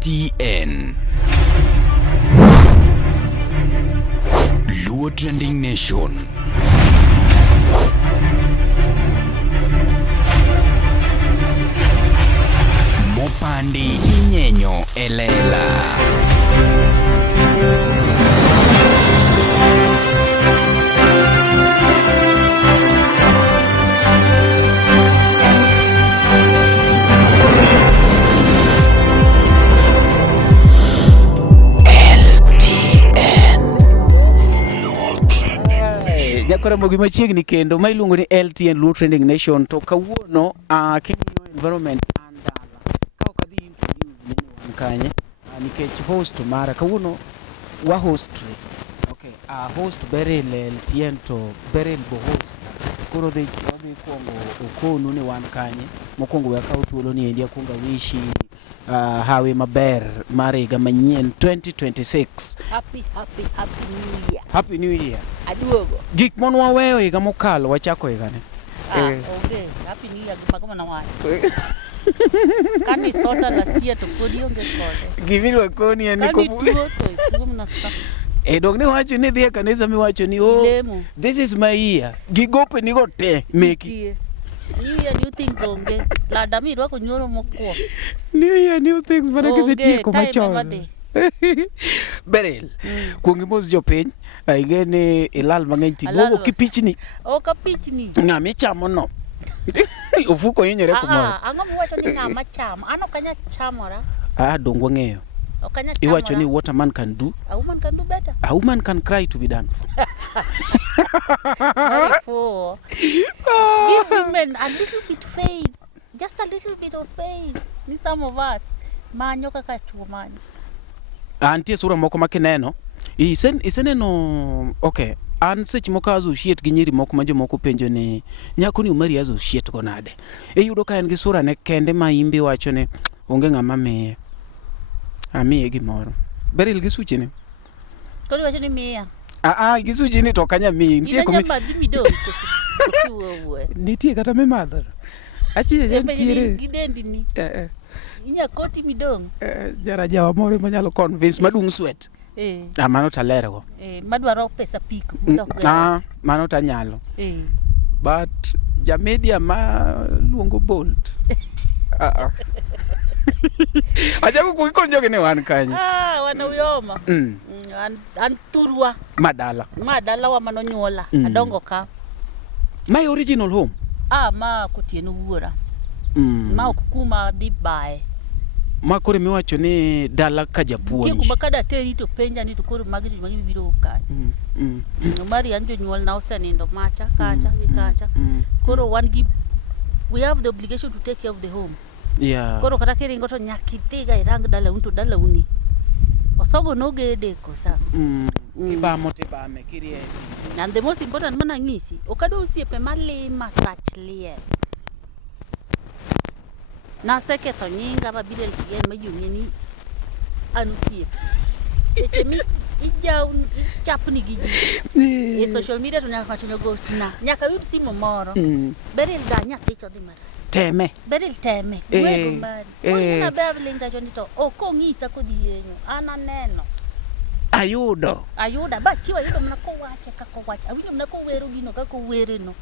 LTN Luo Trending Nation. Mopandi inyenyo elela. Jakora mogi machiegni kendo ma iluongo ni LTN Luo Trending Nation to kawuono king'iyo environment andala ka ok adhi introduce nini wan kanye nikech host mara kawuono wa hostry okay host Beryl LTN to Beryl bo host koro dhi kuongo okonu ni wan kanye mokuongo we akaw thuolo ni endi akwonga wishi hawe maber mar higa manyien 2026. Happy New Year. Happy New Year. Aduogo. Gik mon waweyo higa mokalo wachako higa ne. Okay. Happy New Year gima na wacho. Kani sota last year to podi onge kode. Gimini wakoni ya niko. Kani tuo to mna sasa. Dog ne wacho ni dhia kanisa mi wacho ni this is my year. Gigope ni gote meki. New Year new things onge. Lada mi rwako nyoro mokwo. New Year new things mana kisetie kumachon. Beryl, kuongi mos jopiny, igeni ilal mang'eny tigogo kipichni. Kapichni. Ng'ami chamo no. Ufuko hinyore kumoro. Ang'o miwacho ni ng'ama chamo? An ok anya chamora. Dong wang'eyo. Ok anya chamora. Iwacho ni what a man can do. A woman can do better. A woman can cry to be done for. Very poor. Give women a little bit faith. Just a little bit of faith. Ni some of us. Manyo kaka tuo manyo. Antie sura moko makineno. Iseneno okay. An seche moko azo shiet gi nyiri moko ma jomoko penjo ni nyako ni umari azo shiet go nade. Yudo ka en gi sura ne kende ma imbi wacho ne onge ng'ama miye. Amiye gimoro. Beryl gi suche ne. Kodi wacho ni miya. Gi suche ni to kanya miye. Nitie komi. Nitie kata me madhar. Achiye jantiere. Gidendi ni. Inya koti midong. Jara jawa moro manyalo convince madung sweat. Mano talere go. Madwaro pesa pik. Mano tanyalo. But jamedia ma luongo Bolt. Ajaku kuikonjo gene wan kanye. Wana uyoma. An turwa. Madala wa manonyuola. Adongo ka. My original home. Ma kutieno wuora. Ma okuma dhi bae. Ma kore miwacho ni dala ka japuonj. Tie kuma kada teri to penja ni to kore magi biro kae. Mari an jonyuol na osenindo macha kacha gi kacha. Koro we have the obligation to take care of the home. Yeah. Koro kata kiringo to nyaki tiga irang dala unto dala uni. Osogo no gede kosa. Kiba mote ba me kirie. And the most important mana ngisi, okado osiepe malima sach lie. Na seke to nyinga ba Beryl kigen ma yumi ni anusie. Eche mi ijaun chapni gi ji. Social media to nyaka to go tina. Nyaka yud simo moro. Beryl da nyathi chodhi mara. Teme. Beryl teme. Wego mari. Ona Beryl nga joni to okongisa kodi yenyo. Ana neno. Ayuda ba chiwa yudo mna ko wache kako wache. Awinjo mna ko wero gino kako were no.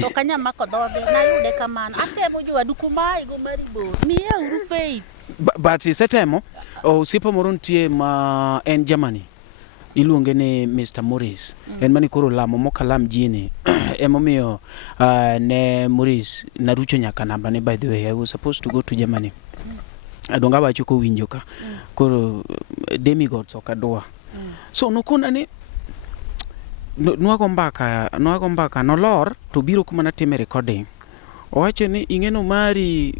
To kanya mako dhoge na yude kamano. Atemo jowadu kuma igo mari bo. Miya uru faith. But isetemo osiepa moro ntie ma en Germany. Iluonge ni Mr. Morris. En mani koro lamo mokalam jini. Emomiyo ne Morris narucho nyaka namba ne by the way. I was supposed to go to Germany. Adonga wacho ko winjo ka. Koro demigods okadwa. So nokona ni nuago mbaka nolor to biro kuma natime recording. Owacho ni ing'eno mari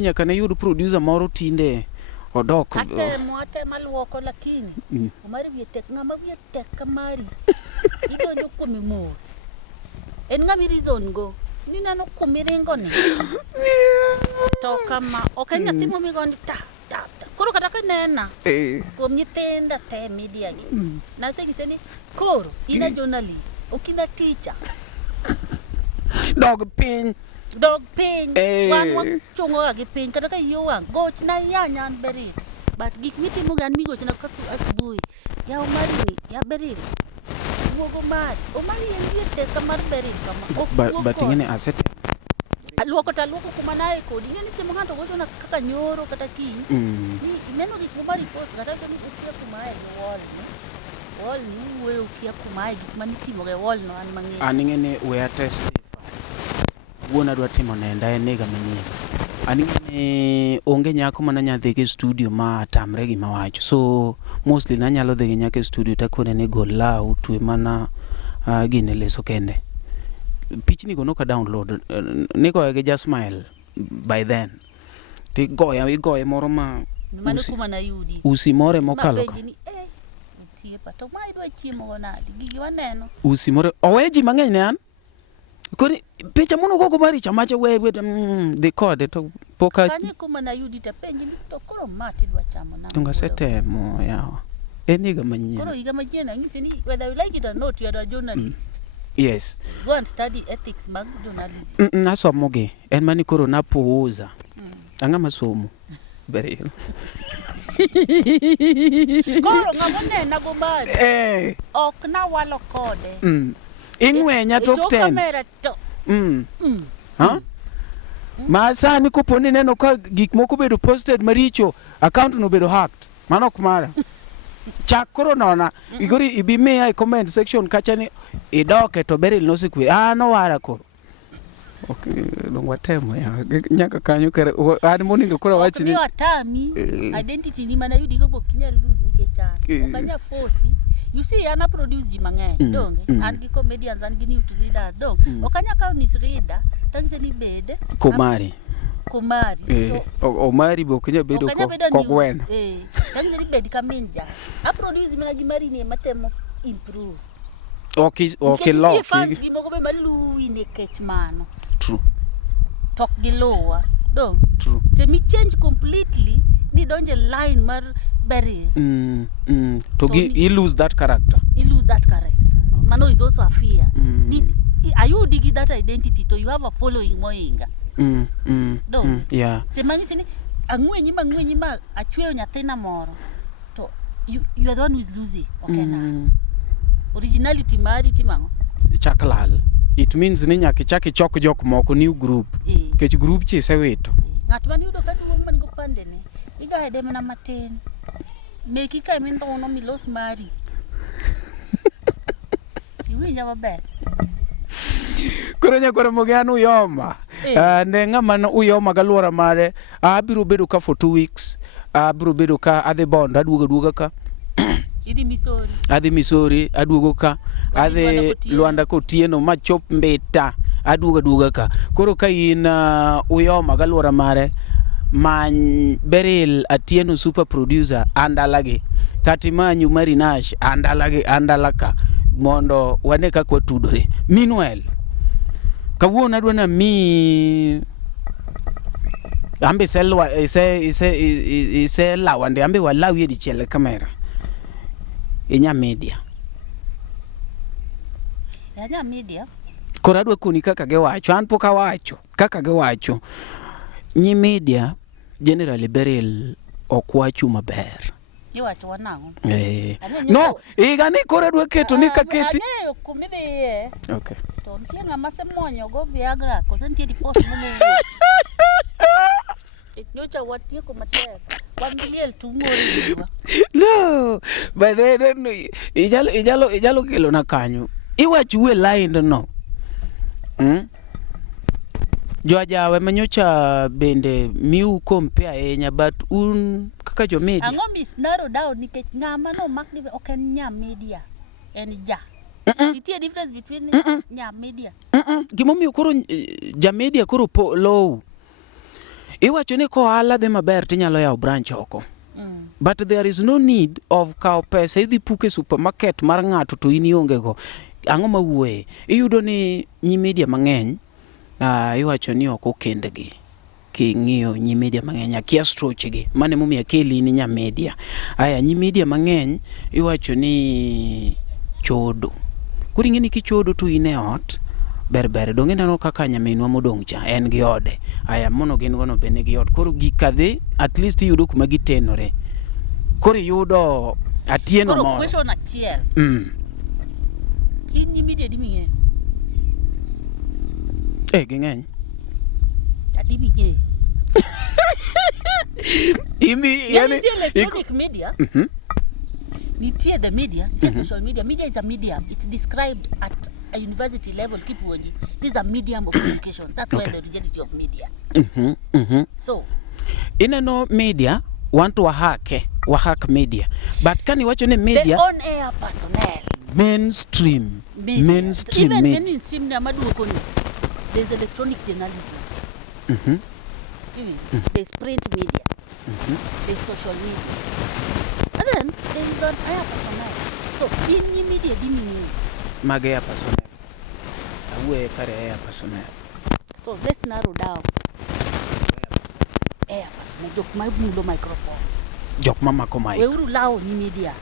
nyaka ne yud producer moro tinde odok. Atema luoko lakini mari bietek ng'ama bietek kamari. Idonjo kuom mos. En ng'ami reason go. Ni nano kumiringo ni. To kama okenya timo migoni ta. Koro kata kanena. Kuom nyitenda te media gi. Na segi ni koro ina journalist, okina teacher. Dog pin dog piny wan wachungo ga gi piny kata ka iyo wang' gochna yanyan Beryl but gik mitimo gan migochna asubuhi ya Omari ya Beryl wuogo mari Omari en liet teka mar Beryl kama but ingene asete luoko kuma nae kodi ingeni siemo ng'ato gochona kaka nyoro kata kiny ni ineno gik Omari post kata ni ukia kuma ae gi wall ni wuoyo ukia kuma ae gik manitimo ge wall no an mang'eyo an ingene we are tested wuona dwa timo nenda en nega manyien an ingene onge nyako mana nyadhi ke studio ma tamre gima wacho so mostly nanyalo dhi nyaka e studio takone ni gol law twe mana gine leso kende pichni go noka download niko ge just smile by then ti igoye moro ma mano kuma na yudi usi more mokalo tiepa to mai dwa chiemo gonadi gigi waneno usi more oweji mang'eny ne an koni picha muno gogo mari chamache we the code to poka kani kuma na yudi ta penji ni to koro mati dwa chamo na tunga setemo yawa eniga manyien koro iga manyien ngisi ni whether you like it or not you are a journalist yes go and study ethics mag journalism nasomogi en mani koro napuuza anga masomo Beryl koro ngamonena go mari ok na walo kode ing'wenya tok 10 ha masani koponi neno ka gik moko bedo posted maricho account no bedo hacked mano kumara chak koro nona igori ibimiya e comment section kachani idoke to Beryl nosikwe no wara koro okay dongwa temo ya nyaka kanyo kare an moningo koro wachi ni atami identity ni mana yudi go bokinya lose nikech okanya force you see ana produce ji mang'eny donge an gi comedians an gi news leaders dong okanya ka news reader tangse ni bede Komari Omari bokinya bedo ko gweno tangse ni bede kaminja a produce mana gi mari ni matemo improve okay lock fans gi mogo be maluwi nikech mano true tok gi lowa dong true se mi change completely ni donje line mar Beryl to you lose that character mano is also a fear are you digging that identity to you have a following moinga dong yeah se mangisi ni ang'wenyi ma achweyo nyathina moro to you are the one who is losing okay na originality mari timango chaklal it means ni nyaki chaki chok jok moko new group kech group chi sewito ng'at mani yudo kadu man go pande ne iga hede mana matin meki kai min to no milos mari iwinja maber koro nyakoro mogano uyoma ne ng'ama no uyoma galuora mare abiro bedo ka for 2 weeks abiro bedo ka adhi bond aduoga ka adhi Misori aduogo ka adhi Lwanda Kotieno machop Mbita aduoga ka koro ka in uyoma galuora mare many Beryl Atieno super producer andalagi katimanyu Marinash andalaka mondo wane kakwa tudore meanwhile kawuono adwa na mi ambe selwa ise lawande ambe walawi di chele kamera inya media kora adwa koni kaka gewacho an poka wacho kaka gewacho nyi media generally Beryl okwachu maber iwacho wanango no igani kora adwa keto ni kaketi aneyo kumidhiye okay to ntie ng'ama semonyo go Viagra kosa ntie dipost mono nyocha watieko matek wangiliel tung'oriwa no but then ijalo kelo na kanyo iwachu e line no Joajawe manyocha bende miu compare ahinya but un kaka jo media ang'o mis narrow down nikech ng'ama no mak ni ok en nya media en ja nitie difference between nya media gimomiyo koro ja media koro low iwacho ni ko ala dhi maber tinyalo yawo branch oko but there is no need of kao pesa idhi puke supermarket mar ng'ato to in ionge go ang'o mawuoye iyudo ni nyi media mang'eny iwacho ni ok okendgi king'iyo nyi media mang'eny akia stroche gi mane momiyo keli ni nya media aya nyi media mang'eny iwacho ni chodo kuri ng'eni kichodo to ine ot ber dong ineno kaka nyaminwa modong cha en gi ode aya mono gin gono bende gi ot koro gikadhi at least yudo kuma gitenore koro yudo atieno Koro moro question achiel. In media di ming'e. ging'eny Adi ming'e. yani Nitie electronic media. Nitie the media. Nitie social media. Media is a medium. It's described at a university level. Keep watching. This is a medium of communication. That's where the rigidity of media. So, ineno media want to wahak media but kani wacho ne the media on-air personnel. mainstream Media. mainstream Even media mainstream na maduoko ni. There's electronic journalism. There's print media. There's social media. And then there's on-air personnel. So, in media di ming'e. mage ya personnel awuoye kare ya personnel So let's narrow down. Air personnel. Jok ma mulo microphone. jok mamako mic Weuru lao ni media.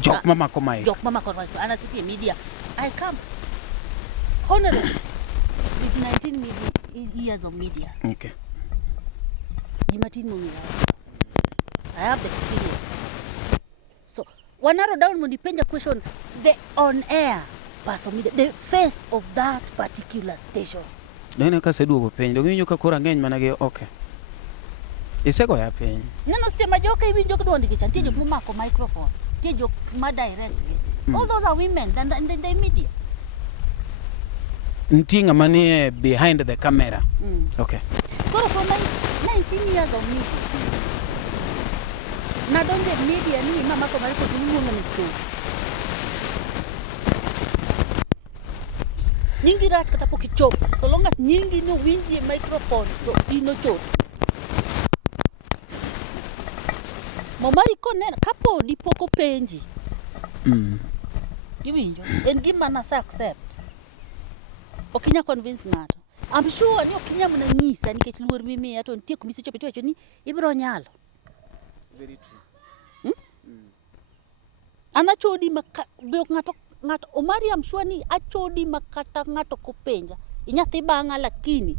jok mamako mic Jok ma mako microphone. Ana city media. I come honorable with 19 years of media. okay Jimatin mo I have the experience. So, one narrow down when depend question the on-air person, the face of that particular station. nene ka seduogo piny dong winjo ka kora ng'eny manage okay isego ya piny Nano sema joka hivi jok duondi kicha. Tie jok mako microphone. Tie jok ma direct. All those are women and the media. nitie ng'ama nie behind the camera okay Koro for 19 years of media. Nadonje media ni mama ko mariko tuluongo ni show. Nyingi rat kata pokichop. So long as nyingi no winji microphone to ino chop. Momari ko nena kapo di poko penji. Iwinjo. En gima na sa accept. Okinya convince ng'ato. I'm sure ni okinya mna nyisa nikech luor mimi ato ntie kumisi chope to ni ibro nyalo. very true Ana chodi be ng'ato Omari I'm sure ni achodi makata ng'ato kopenja. Inyathi bang'a lakini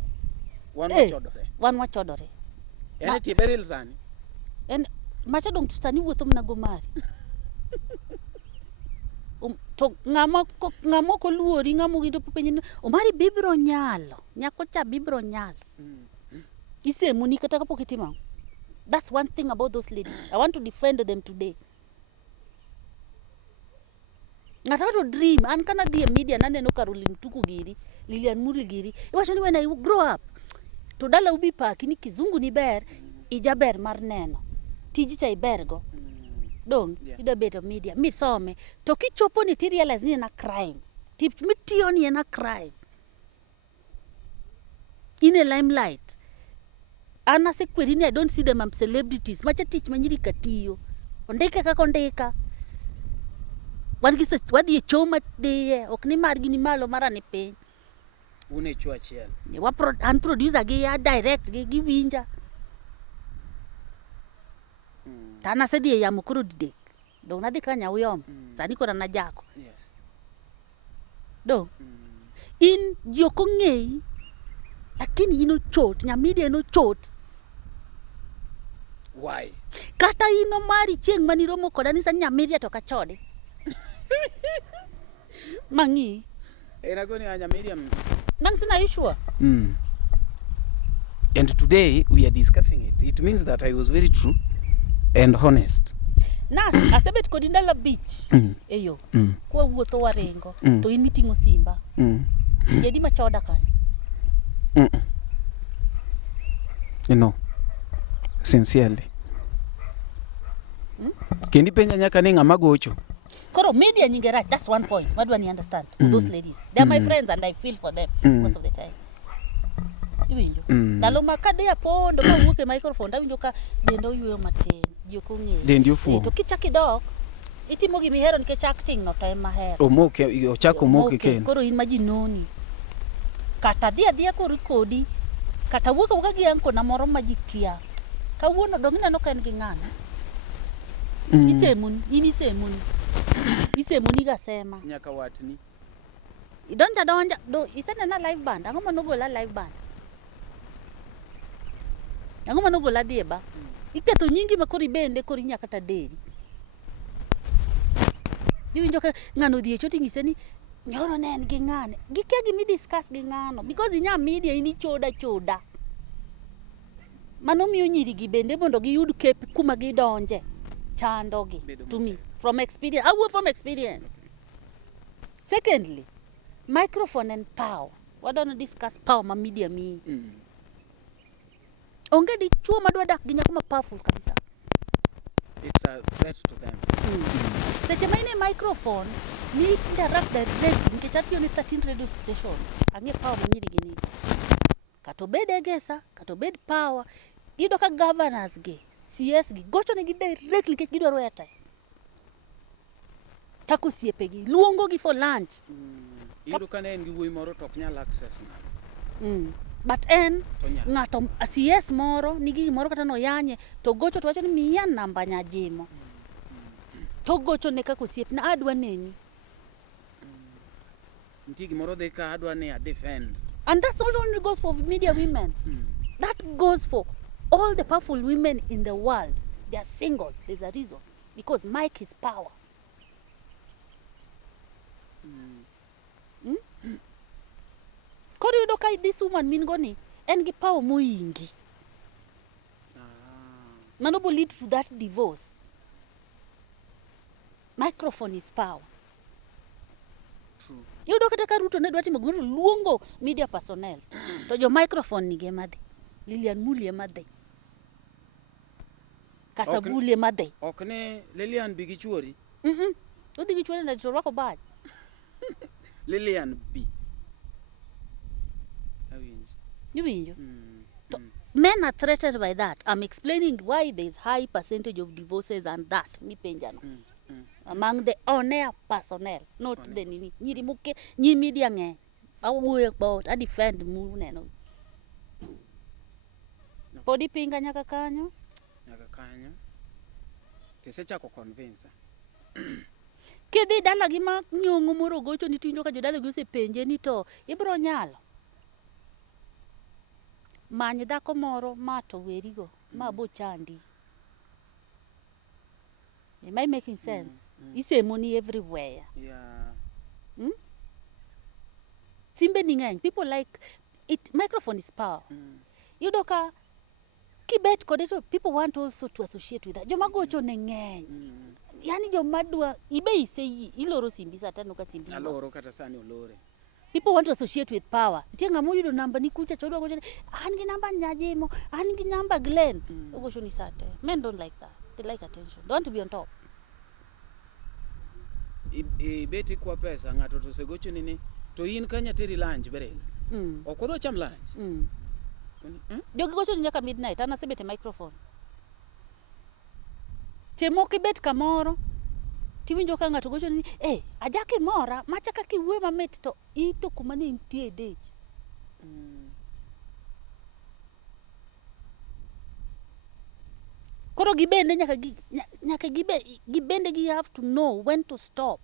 wan wachodore yani tie beril sani en macha dong sani wuotho mna gomari. To ng'ama ko luori ng'amo ginto penjo Omari bibro nyalo nyako cha bibro nyalo isemuni kata kapok itimo. That's one thing about those ladies. I want to defend them today. Ng'ato to dream an kana die media naneno Caroline Tuku giri Lilian Muri giri iwacho ni when I grow up to dala ubi paki ni kizungu ni ber ijaber mar neno tiji cha ibergo dong ida beto media mi some to kichopo ni ti realize ni na crime tip mitio ni na crime in a limelight ana sekweri ni I don't see them as celebrities macha tich manyiri katiyo ondike kaka ondika wadi choma de ok ni margi ni malo mara ni piny une chua achiel an producer gi ya direct gi winja tana sedi ya mukuru didek dong nadi kanya uyom sani kora na jako yes dong in joko ng'ei lakini ino chot nya media ino chot why kata ino mari chieng mani romo koda ni sani nya media to kachode mangi enagoni anya medium nang sina you sure and today we are discussing it means that I was very true and honest nas asebet kodi ndala beach eyo kwa wuotho warengo to in mitingo simba yedi machoda kan you know sincerely kendi penja nyaka ni ng'ama gocho koro media nyinge right. That's one point. What do I understand? Those ladies, they're my friends and I feel for them most of the time. Iwinjo dalo makade ya pondo ka wuoke microphone dawinjo ka dendo yueyo matin joko ng'e dendi ofuo to kichaki dok itimo gi mihero nikech acting no time mahero omoke ochako moke ken koro in maji noni kata dhia koro kodi kata wuoka gi anko na moro maji kia kawuono dong neno ka en gi ng'ana isemuni gasema nyaka watni idonja donja do isenena live band ang'o manogola live band ang'o manogola dieba iketho nyingi makori bende kori nyaka ta deri diwinjo ka ng'ano dhi e choti ng'ise ni nyoro ne en gi ng'ane gikia gimi discuss gi ng'ano because inya media ini choda mano miyo nyiri gi bende mondo giyud kep kuma gidonje chandogi to me from experience I work from experience. Secondly, microphone and power. We don't discuss power ma media mi. Onge di chuo madwa dak gi nyako ma powerful kabisa. It's a threat to them. Seche maine microphone ni interact directly nikech atiyo ni 13 radio stations. Ang'e power ma nyiri gini. Katobed egesa, katobed power. Gido ka governors gi, CS gi, gocho ne gi directly nikech gidwaro airtime. Tako siepe gi, luongo gi for lunch. Iyudo ka ne en gi wuoyi moro to ok nyal access na. But en ng'ato CS moro nigi gimoro kata noyanye to gocho to wacho ni miya namba nyajimo. To gocho ne kako siep na adwa neni. Nitie gimoro dhi ka adwa ni a defend. And that's not only goes for media women. That goes for all the powerful women in the world. They are single. There's a reason. Because Mike is power. Kori yudo ka this woman min goni en gi power moingi. Mano bo lead to that divorce. Microphone is power. True. Yudo kata ka Ruto ne dwa timo gimoro luongo media personnel. To jo microphone nige madhi. Lilian Mulie madhi. Kasavulie madhi. Ok ne Lilian bi gi chuori. Udhi gi chuori na to rwako badge. Lilian B. You mean? Men are threatened by that. I'm explaining why there is high percentage of divorces and that. Mi penjano. Among the on-air personnel, not the nini. Nyiri muke, nyi media nge. I work about, I defend mu neno. Podi pinga nyaka kanyo? Nyaka kanyo. Tisechako convince. Kidhi dala gi ma nyongo moro gocho ni tinjo ka jodala gi osepenje ni to ibro nyalo. Many dhako moro ma to werigo ma bo chandi. Am I making sense? Isemoni everywhere. Yeah. Simbe ni ng'eny. People like it. Microphone is power. Yudo ka kibet kode to people want also to associate with that. Joma gocho ne ng'eny. Yani joma dwa ibe iseyi iloro simbi satano ka simbi. Aloro kata sani olore. People want to associate with power. Tienga mo yudo namba ni kucha chodwa gocho an gi namba nyajimo, an gi namba Glenn. Gocho ni sate. Men don't like that. They like attention. They want to be on top. Beti kwa pesa ng'ato to segocho nini to in kanya teri lunch berel. Okodho cham lunch. Jogi gocho ni nyaka midnight ana sebete microphone. Chemo kibet kamoro tiwinjo ka ng'ato gocho ni ajaki mora machaka kiwe mamit to ito kuma ne intie dej. Koro gibende nyaka gibende gi have to know when to stop.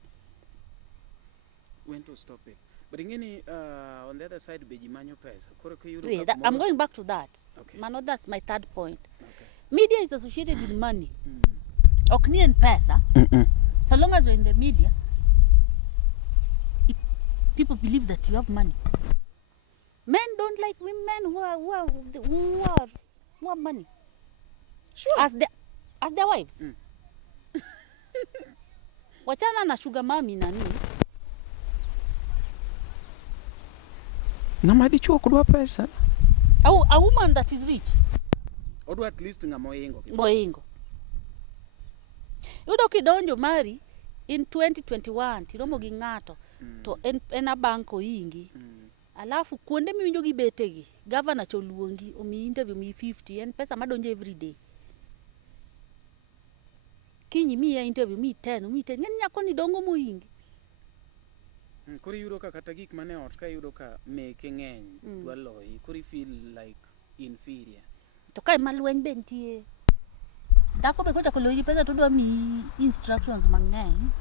When to stop it. But ingeni on the other side beji manyo pesa. Koro I'm going back to that. Okay. Mano, that's my third point. Okay. Media is associated with money. Okni en pesa. So long as you're in the media, people believe that you have money. Men don't like women who have money. Sure. As their wives. Wachana na sugar mami nani. Ng'ama dichuo kudwa pesa. A woman that is rich. Odwa at least ng'ama oingo. Moingo. Yudo kidonjo mari in 2021 tiromo gi ng'ato to en a banko ingi. Alafu kuonde miwinjo gi betegi governor choluongi omi interview mi 50 en pesa madonjo every day. Kinyi mi interview mi 10 ng'en nyako ni dongo moingi. Kori yudo ka kata gik mane ot ka yudo ka meke ng'eny dwa loyi kori feel like inferior. To kai malweny bentie. Dhako be kocha koloyi pesa to dwa mi instructions mang'eny.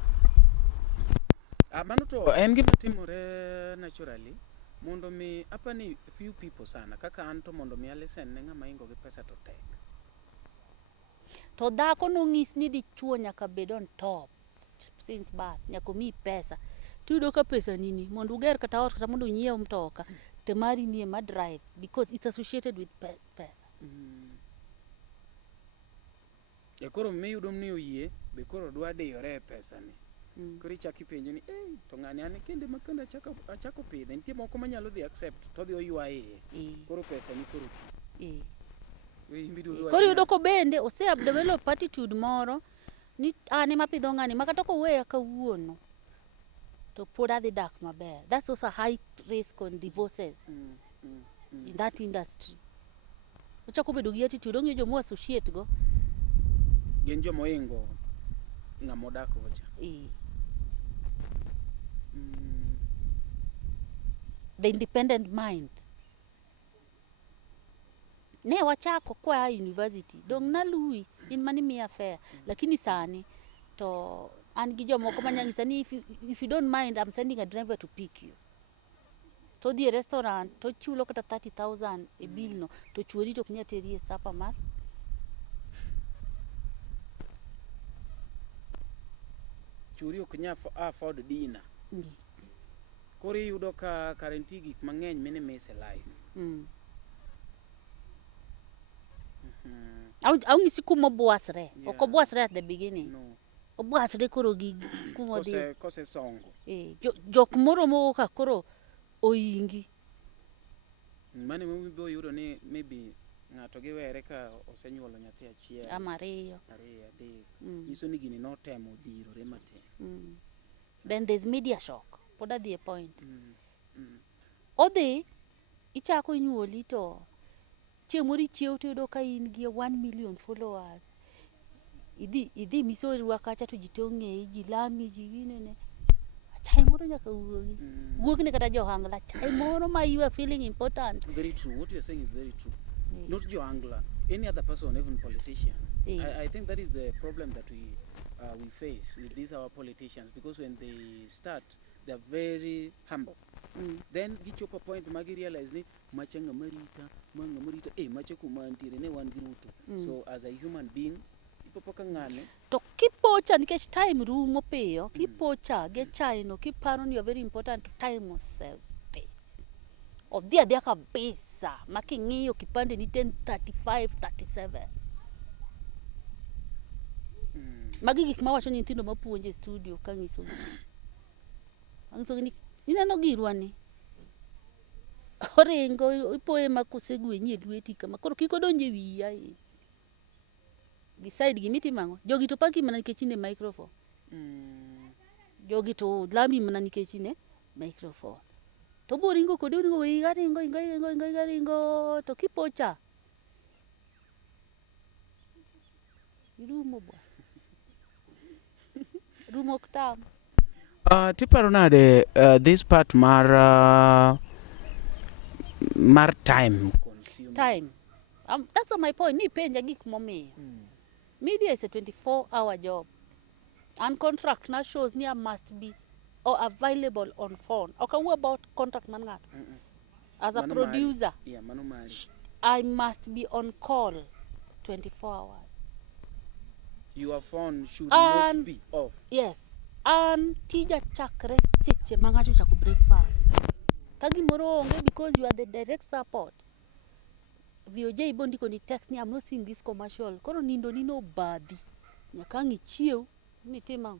Mano to en gima timore naturally mondo mi apani few people sana kaka an to mondo mi alisen ne ng'ama ingo gi pesa to tek. To dhako nong'is ni dichuo nyaka bed on top since birth, nyaka mi pesa. Tiyudo ka pesa nini mondo uger kata ot kata mondo unyiew mtoka te mari ni ema drive because it's associated with pesa. Ya koro miyudo ni oyie be koro dwa diyore e pesa ni. Koro ichaki penjo ni to ng'ani an kende ma kanda achako pidhe nitie moko manyalo dhi accept to dhi oywa iye. Koro pesa ni koro ti. Koro yudo ko bende ose develop attitude moro ni an ema pidho ng'ani ma kata koweya kawuono to pod adhi dak maber. That's also a high risk on divorces in that industry. Ochako bedo gi attitude ong'e jomo associate go. Gin jomo ingo ng'amo dak gocha. The independent mind. Ne wachako kwa university dong nalui in mani miya fair lakini sani to an gi jomoko manyang'isa ni if you don't mind I'm sending a driver to pick you. To dhi e restaurant to chulo kata 30,000 e bill no to chuori to knya teri e sapa mar. Chuori ok nya afford dinner. Koro iyudo ka karenti gik mang'eny mine miss e life. Aung'isi kuma obwasre. Ok obwasre at the beginning. No. Obwasre koro gi kuma odhi. Kose songo. Jok moro ka koro oingi. Mane mo yudo ni maybe ng'ato giwere ka osenyuolo nyathi achiel. Ariyo, adek. Nyiso ni gini notemo dhirore matin. Then there's media shock. Pod adhi e point. Odhi ichako inyuoli to chieng' moro ichiew to yudo ka in gi 1 million followers. Idhi Misori wa kacha to ji te ong'eyi, ji lami, ji ginene. Chai moro nyaka wuogi. Wuogi ne kata johangla. Chai moro ma you are feeling important. Very true. What you are saying is very true. Not johangla. Any other person, even politician. I think that is the problem that we face with these our politicians because when they start, they are very humble. Then gichopo point magi realize ni macha ng'amarita macha kuma antiere ne wan gi Ruto. So as a human being ipopoka ng'ane to kipocha nikech time rumo piyo kipocha ge chai no kiparo ni you are very important to time yourself. Odhi adhiya kabisa making'iyo kipande ni 10:35 37. Magi gik mawacho ni nyithindo mapuonjo e studio kang'iso ni ineno girwani oringo ipoe makosegwenyi e lweti kama koro kik odonje wiya decide gimitimo ang'o. Jogi to paki mana nikech ine microphone. Jogi to lami mana nikech ine microphone. To boringo kode ringo to kipocha irumo bwa rumo ktam. Tiparo nade this part mar time consumed. Time. That's what my point. Ni penja gik momiyo. Media is a 24-hour job. And contract now shows ni I must be or available on phone. Okay, what about contract man ngato? As a producer, I must be on call 24 hours. Your phone should not be off. Yes. And tija chakre seche mangacho chako breakfast. Kagi moro onge because you are the direct support. VOJ bondi ko ni text ni I'm not seeing this commercial. Koro nindo nino badi. Nyaka ngichiew mitima.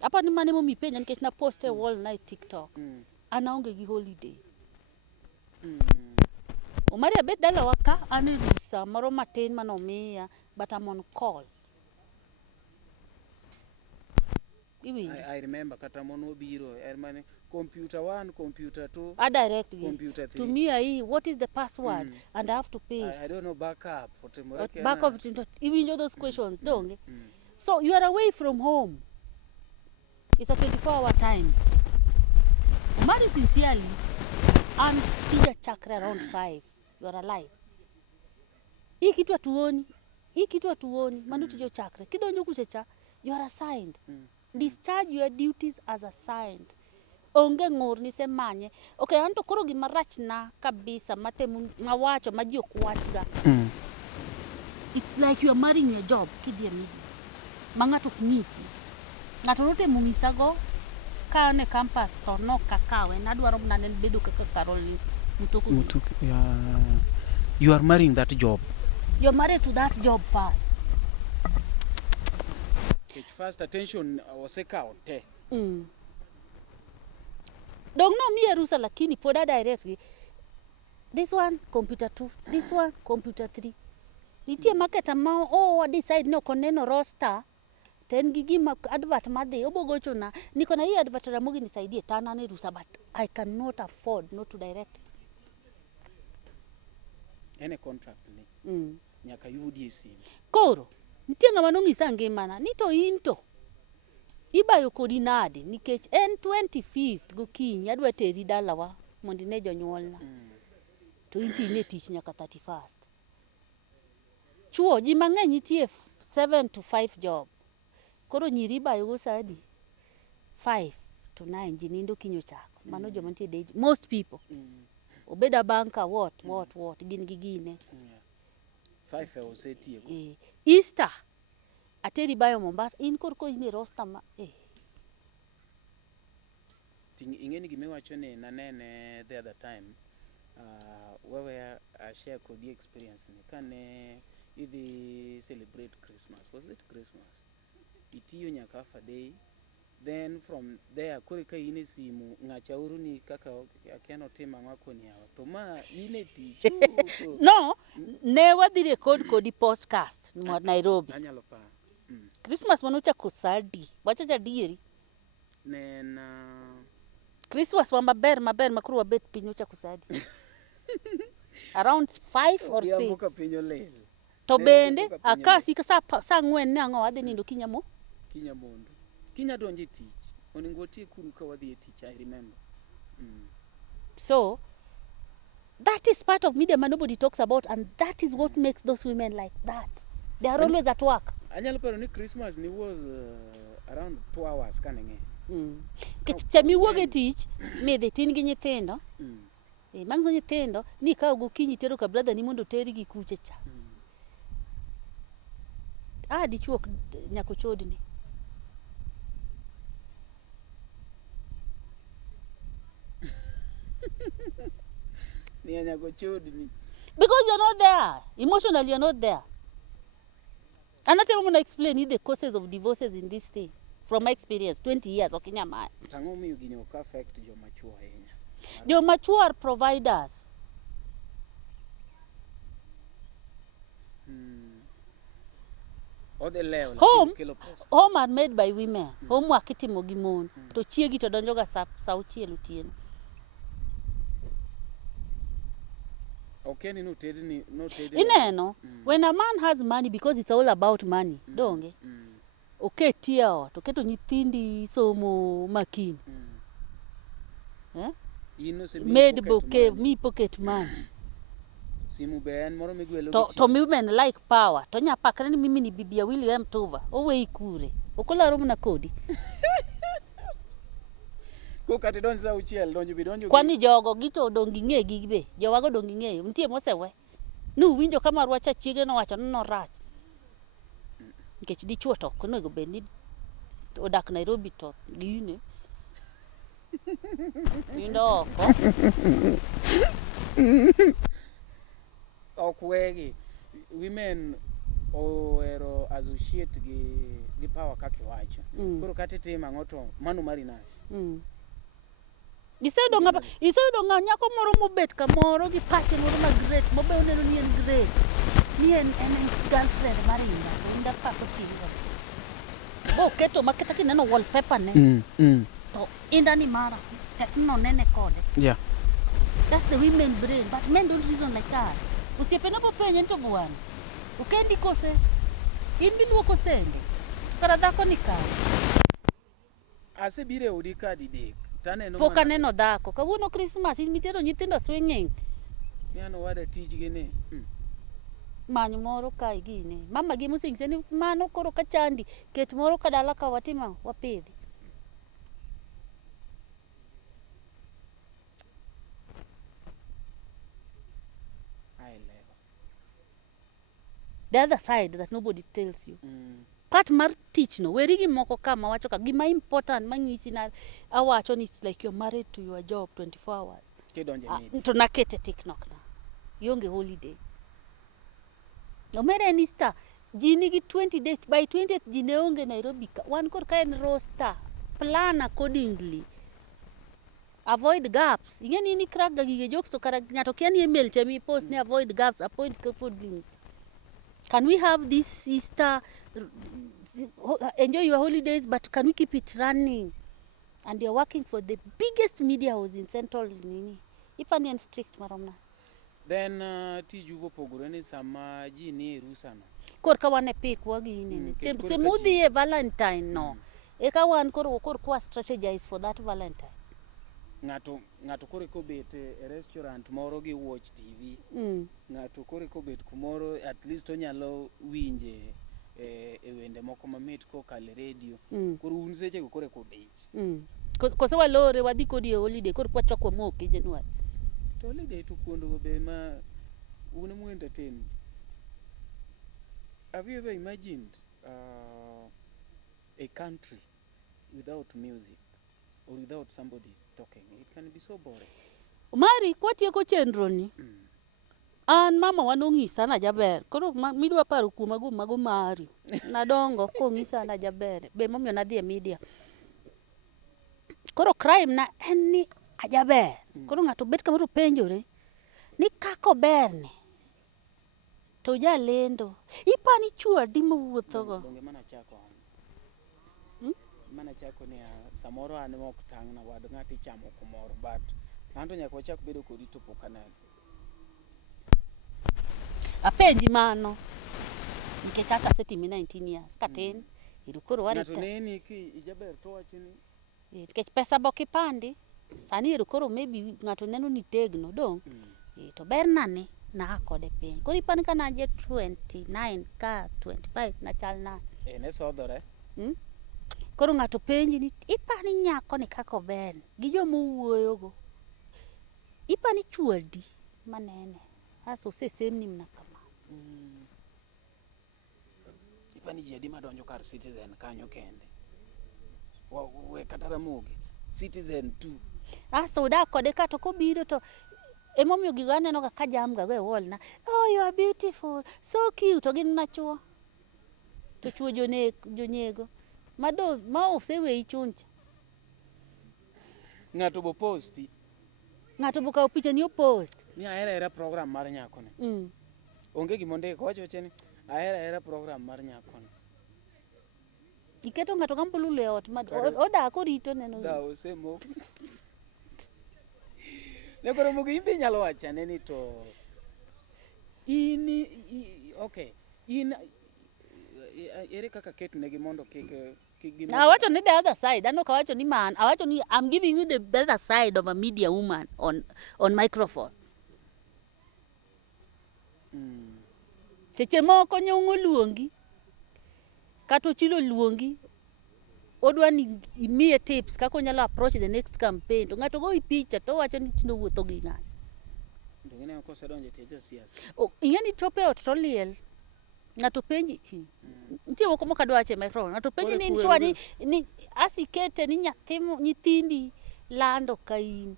Apa ni mane mo mi penya nikech na post all night TikTok. Anaonge gi holiday. Omari abet dala waka ane rusa moro matin manomiya but I'm on call. I remember katamono biro mane computer 1 computer 2 directly computer 3 to me what is the password and I have to pay. I don't know backup backup even those questions don't. So you are away from home. It's a 24-hour time. Mari sincerely and tija chakra around 5 you are alive. Hii kitu atuoni manu tijo chakra kidonjo kuchecha you are assigned. discharge your duties as assigned. Onge ng'ur ni se manye. Okay, anto koro gima rach na kabisa matemu mawacho maji ok wachga. It's like you are marrying a job kidhi media. Mangato knyisi. Ngato rote mumisago ka ne campus to no kakawe nadwaro mna bedo kaka Carol Mutuku. Yeah. You are marrying that job. You're married to that job first. First attention waseka ote. Don't know me rusa lakini poda directly. This one computer 2, this one computer 3. Nitie market amount oh decide no koneno roster. Ten gigi ma advert madhe obogocho na niko na hii advert ramogi nisaidie tana ne rusa but I cannot afford not to direct. Ene contract ni. Nyaka yudi simu. Koro nitie ng'ama nong'isa ngimana ni to into ibayo kodi nade nikech en 25th gokinyi adwa teri dalawa mondo ine jonyuolna. To inti ine tich nyaka 31st. Chuo ji mang'eny nitie 7 to 5 job. Koro nyiri bayo go sadi 5 to 9 ji nindo kinyo chako. Mano joma nitie day. Most people. Obeda banka what gin gigine. 5 osetieko. Easter ateri bayo Mombasa in korko ine roster ma ingeni gimewacho ne nanene the other time wewe share kodi experience ni kane idhi celebrate Christmas. Was it Christmas? Itiyo nyaka half a day, then from there kore ka ine simu ngacha uru ni kaka akiano tema ngwako ni hawa to ma ine tich. No ne wadhi record kodi podcast ni Nairobi. Anyalo pa Christmas manocha kusadi wacha jadieri nena Christmas wa maber makuru wabet pinyocha kusadi around 5 or 6 yambuka pinyo lel to bende akasi ka sa 4 ne ango wadhi nindo kinyamondo kinya donje tich oningo tie kuru ka wadhi tich. I remember. So that is part of media nobody talks about, and that is what makes those women like that. They are always at work. Anyalo pero ni Christmas ni was around 2 hours kanenge. Chami woge tich me the tin gi nyithindo. Mang'o nyithindo ni ka gokinyi tero ka brother ni mondo teri gi kuche cha. Dichuok nyako chodni. Ni nyako chodni. Because you're not there. Emotionally you're not there. I'm not even going to explain the causes of divorces in this thing. From my experience, 20 years, Okinyama. Tango mi ugini oka affect jo mature henya. Jo mature providers. Home are made by women. Home wakitimo gi mon. To chiegi to donjoga sa uchiel otieno. Okay, no tedni. Ineno, when a man has money, because it's all about money, donge. Okay, tia to keto nyithindi somo makini. Made bouquet, me pocket money. Simu ben moro migwelo to women like power. To nyapakre ni mimi ni Bibia William Tuva. Owe ikure. Okola romo na kodi. Ko kati don sa uchiel donjo bidonjo. Kwani jogo gito dongi ng'e gibe. Jowago dongi ng'e. Mtie mosewe. Nu winjo kama rwacha chiege no wacho no rach. Nikech dichuo to konego bedni odak Nairobi to gine. Nindo oko. Okwegi women oero associate gi power kaki wacho. Koro kati tema ngoto manu marina. Isedo nga nyako moro mobet kamoro gi pache moro ma great mobe oneno ni en great. Ni en girlfriend marinda inda pako chingo. Bo keto maketa kineno wallpaper ne. To inda ni mara tekno nene kode. Yeah. That's the women brain, but men don't reason like that. Usiependa po penye nto bwana. Ukendi kose. Inbi luoko sende. Kara dhako ni kawo. Asebire udi kadi dek. Poka neno dhako. Kawuono Christmas in mitero nyithindo swinging. Miano wada tich gini. Manyo moro ka igine. Mama gi musing seni mano koro ka chandi. Ket moro ka dala ka watima wapidhi. The other side that nobody tells you. Part mar tich no, weri gi moko kama wacho ka gima important mang'isi na awacho ni it's like you're married to your job 24 hours. To nakete tiknok na. Yonge holiday. Omere ni star. Ji nigi 20 days. By 20th ji ne onge Nairobi. Wan kor ka en roster. Plan accordingly. Avoid gaps. Ingeni ni crack ga gige jokes to kara ngato kia ni email chemi post ni avoid gaps. Appoint carefully. Can we have this Easter, enjoy your holidays, but can we keep it running? And you're working for the biggest media house in Central Nini. If I'm strict, maromna. Then, tiju wopogore ni sama ji ni rusano. Kor ka wane pick wagi nini. Se mudi e Valentine no. Eka wan kor kwa strategize for that Valentine. Ngato kore ko bet e restaurant moro gi watch TV. Ngato kore ko bet kumoro at least onyalo winje e wende moko mamit ko kale radio. Koro un seche go kore ko dich. Koso walore wadhi kodi e holiday kor kwa chokwa moke January. To holiday to kuondo go be ma un mu entertain. Have you ever imagined a country without music or without somebody talking? It can be so boring. Mari kwatieko chenro ni. An mama wanong'isa na jaber. Koro midwa paro kuma go mago mari. Nadongo kong'isa na jaber. Be momiyo nadhi e media. Koro crime na en ni ajaber. Koro ng'ato bet kamoro penjore ni kako berne. To jalendo. Ipani chua di mawuotho go. Donge mana chako. Mana chako ni samoro an mok tang na wad ng'ati chamo kumoro but anto nyaka wachak bedo kodi to pokanagi. Apenji mano. Nikech aka setimi 19 years. Katin. Irukoro warita. Ngato neni ki ijaber to wachini. Nikech pesa bokipandi. Sani irukoro maybe ngato neno ni tegno dong. To ber nane na kode piny. Koro ipani ka naje 29 ka 25 na chal na. Ne sodhore. Koro ngato penji ni ipani nyako ni kako ber. Gi jomo wuoyo go. Ipani chuodi manene. Aso sesemni mna kama. Ipani jadi madonjo kar Citizen kanyo kende. We katara mugi. Citizen 2. Aso da kode kato ko biro to emomiyo gigane no ka jam ga we wall na. Oh, you are beautiful. So cute. Ogin na chuo. To chuo jonyego. Mado ma osewe ichuncha. Ngato bo posti. Ngato buka picha ni post. Ni ahera program mar nyako ne. Onge gimonde ko wacho cheni ahera program mar nyako ne. Iketo ngato kampulu le ot oda ko rito neno. Da osemo. Ne koro mugi imbe nyalo wacha ne ni to okay. Ere kaka ket ne gi mondo kik awacho ni the other side. Ano kawacho ni man. Awacho ni I'm giving you the better side of a media woman on microphone. Seche moko nyongo luongi. Kato chilo luongi. Odwa ni imiye tips kako nyalo approach the next campaign. To ngato go picha to wacho ni tindo wuotho gi ng'ani. Ndongene ko sedonje tejo siasa. Ingeni chope ot to liel. Ngato penji ntie moko mokadwa wache microphone. Ngato penji ni nshwa ni asikete ni nyithindi lando kain.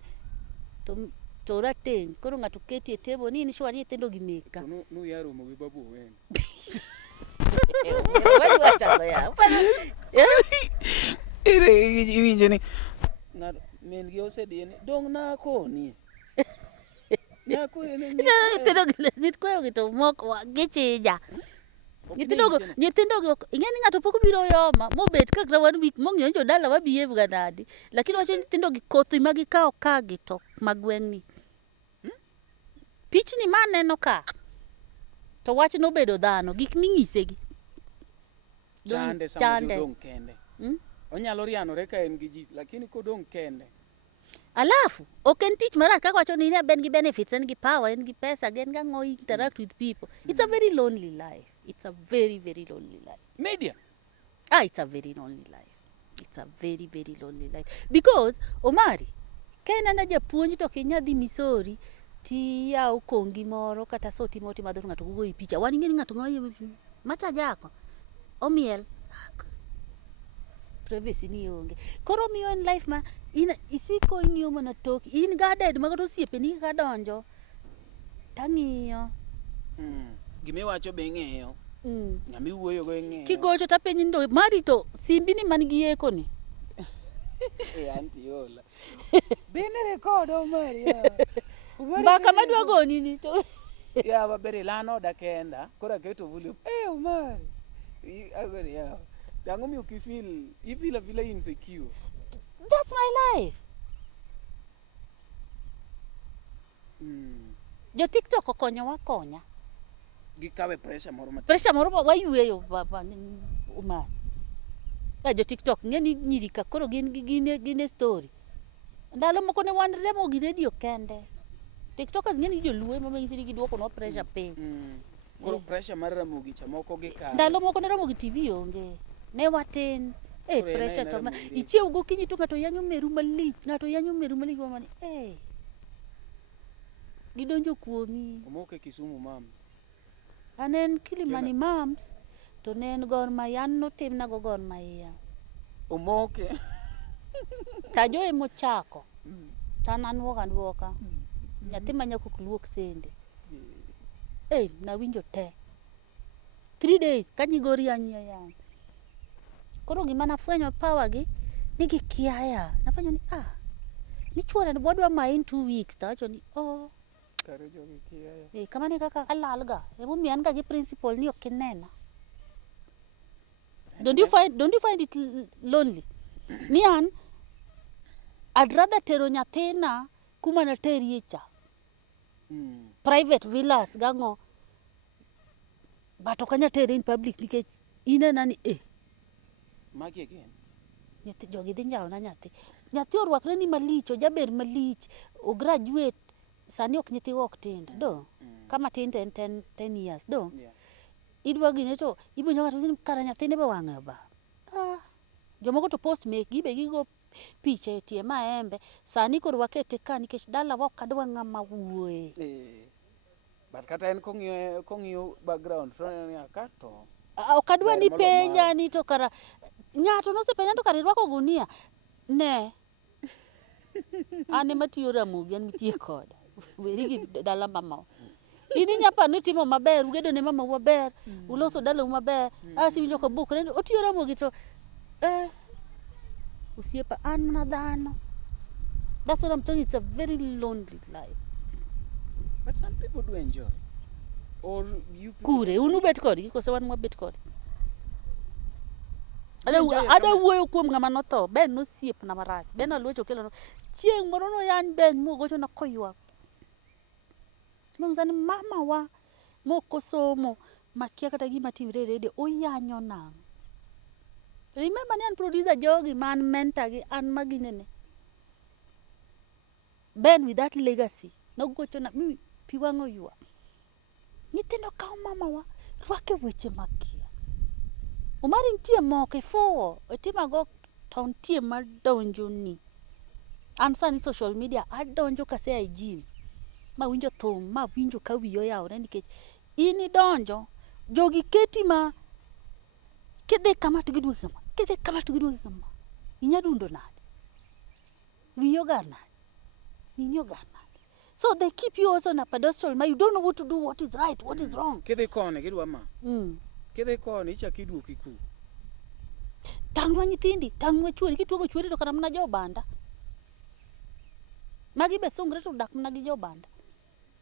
To rateng. Koro ngato keti e table ni nshwa ni nyithindo gi meka. No yaro mo gi babu wen. Wewe wacha ya. Iwinje ni ngato men gi osedien dong na ko ni. Nyako ene ni kweo gito moko gichija. Nyithindo go ingeni ngato pok biro yoma mobet kaka wan week mong'ionjo dala wa behave ga nadi lakini wacho nyithindo gi kothi magi kao ka gi to magwengni pichni maneno ka to wach no bedo dhano gik ming'ise gi chande sama dong kende onyalo rianore ka en gi ji lakini ko dong kende Alafu ok en tich marach kaka wacho ni ne ben gi benefits, en gi power, en gi pesa, gen ga ngo interact with people. It's a very lonely life. It's a very, very lonely life. Media. It's a very lonely life. It's a very, very lonely life. Because, Omari, ka en ana japuonj to kinya dhi Misori, ti yaw kongi moro kata soti moti madho ng'ato goyi picha. Wan ing'eni ng'ato ngoyi macha jako. Omiel. Privacy ni onge. Koro miyo en life ma isiko ing'iyo mana toki. In guarded mago to osiepeni ka donjo. Tang'iyo. Gimiwacho be ing'eyo. Ng'ami wuoyo go ing'eyo. Kigocho tapenji ndo mari to simbi ni man gi eko ni. Anti ola. Bene record Omari. Mbaka madwa goni ni to. Ya babere lano da kenda. Kora keto volume. Omari. Agora ya. Dango mi ukifeel, you feel insecure. That's my life. Jo TikTok okonyo wakonya. Gikawe pressure moro matin. Pressure moro wayueyo Omari. Jo TikTok ng'eni nyiri ka koro gin story. Ndalo moko ne wan remo gi radio kende. TikTokers ng'eni joluwe ma mengisi giduoko no pressure piny. Koro pressure mar Ramogi chamoko gi ka. Ndalo moko ne Ramogi TV onge. Ne watin. Pressure to ichiew gokinyi to ng'ato yanyo meru malich. Ng'ato yanyo meru malich mani. Gidonjo kuomi. Omoke Kisumu Moms. Anen Kilimani Moms. To ne en Gor Mahia, an notimna go Gor Mahia. Omoke. Tajo emochako. Tanan woka. Nyathi manyako luok sende. Nawinjo te. 3 days kanyigori anyaya. Koro gima nafwenyo power gi nigi kiaya. Nafwenyo ni ni chuore ni bodwa ma in 2 weeks. Tawacho ni Kare jogi kiaya. Kama ni kaka alalga. Emo mianga gi principal ni okinena. Don't you find it lonely? Nian, I'd rather tero nyathina kuma na teriecha. Private villas gango. But okanya tere in public nikech ine nani Magi again. Nyathi jogi dhi njawo na nyathi. Nyathi orwakre ni malich, ojaber malich, o graduate sani ok nyithi ok tindo. Do. Kama tindo en 10 years. Do. Yeah. Idwa gine to ibonyo ng'ato kara nyathine be wang'e ba. Jomoko to post make gibe gigo picha e tie maembe. Sani koro wakete ka nikech dala wa ok adwa ng'ama wuoye. But kata en kong'iyo background so ni akato. Ok adwa ni penya ni to kara ng'ato nosepenya to kara irwako gunia. Ne. Ane matiyo Ramogi an mitie koda. Weri gi dala mama. Ini nyapa nitimo maber, ugedo ne mama maber, uloso dala maber, winjo ko buk, otiyo Ramogi to usiepa an mana dhano. That's what I'm telling you, it's a very lonely life. But some people do enjoy. Or you Kure, unu bet kodi, kose wan mwa bet kodi. Ada wuoyo kuom ng'ama notho, ben nosiep na marach, ben aluocho kelo chieng' moro no yan ben muogocho na koywak. Mzani mama wa moko somo makia kata gima timre redio oyanyo nang. Remember ni an producer jogi man mentor gi an maginene. Ben with that legacy. No gocho na mimi piwango yua. Nyithindo kao mama wa rwake weche makia. Omari ntie moke fo etima go town tie madonjo ni. Ansani social media adonjo kase ai gym. Ma winjo thum, ma winjo ka wiyo yawre nikech ini donjo jogi keti ma kidhi kama to gidwogi kama, kidhi kama to gidwogi kama. Inyadundo nade? Wiyo gar nade? Ninyo gar nade? So they keep you also on a pedestal ma you don't know what to do, what is right, what is wrong. Kidhi kone gidwa ma. Kidhi kone ichak idwoki ku. Tangwa nyithindi, tangwa chuori, kituogo chuori to kara mana jo banda. Magi be sungre to dak mana gi jo banda.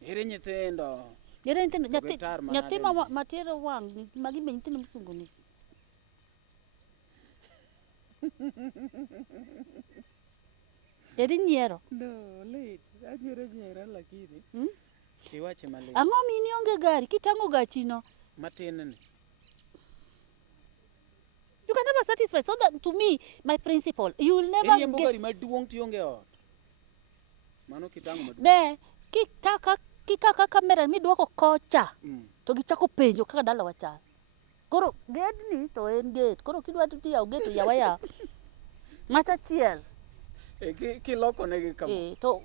Ere nyithindo. Ere nyithindo, nyathi matero wang, magi be nyithindo musungu ni. Ere nyiero. No, late. Nyiera lakini. Iwache malate. Ang'o mini onge gari, kitango gachino. Matin ni. You can never satisfy. So that to me, my principle, you will never get... maduong' tionge ot. Mano kitang'o maduong'. Ne kikaka kamera midwoko kocha to gichako penjo kaka dala wachal. Koro gedni to en gate. Koro kidwa to yaw gate to yawa. Macha chiel. Kiloko negi kama. To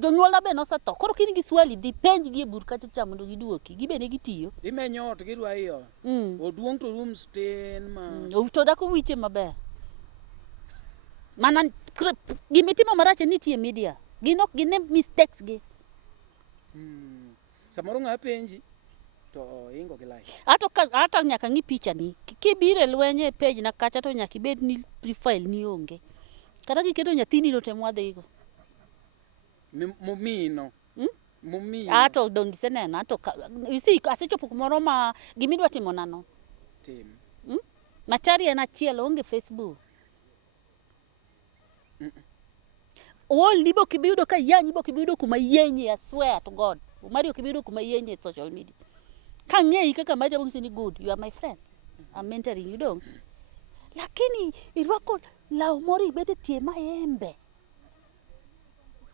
jonyuolna be nosetho. Koro kini gi swali dhi penj gi e bur kacha cha mondo giduoki. Gibende gitiyo. Imenyo ot gidwa iyo. Oduong' to rooms tin ma. To dako wiche maber. Mana gimitimo marach nitie media. Ginok gine mistakes gi. Samoro ng'a penji to ingo gi like. Ata nyaka ng'i picha ni. Kibire lwenye page na kacha to nyaka ibed ni profile ni onge. Kata giketo nyathini no temo adhigo. Mumino. Mumino. Ato dongi senena ato you see asechopo kumoro ma gimidwa timo nano. Tim. Machari en achiel onge Facebook. All libo kibiyudo ka yanyi bo kibiyudo kuma yenye I swear to God. Mario kibiyudo kuma yenye social media. Ka ng'ei kaka Mario bang ni good you are my friend. I'm mentoring you dong. Lakini irwako law mori bede tie maembe.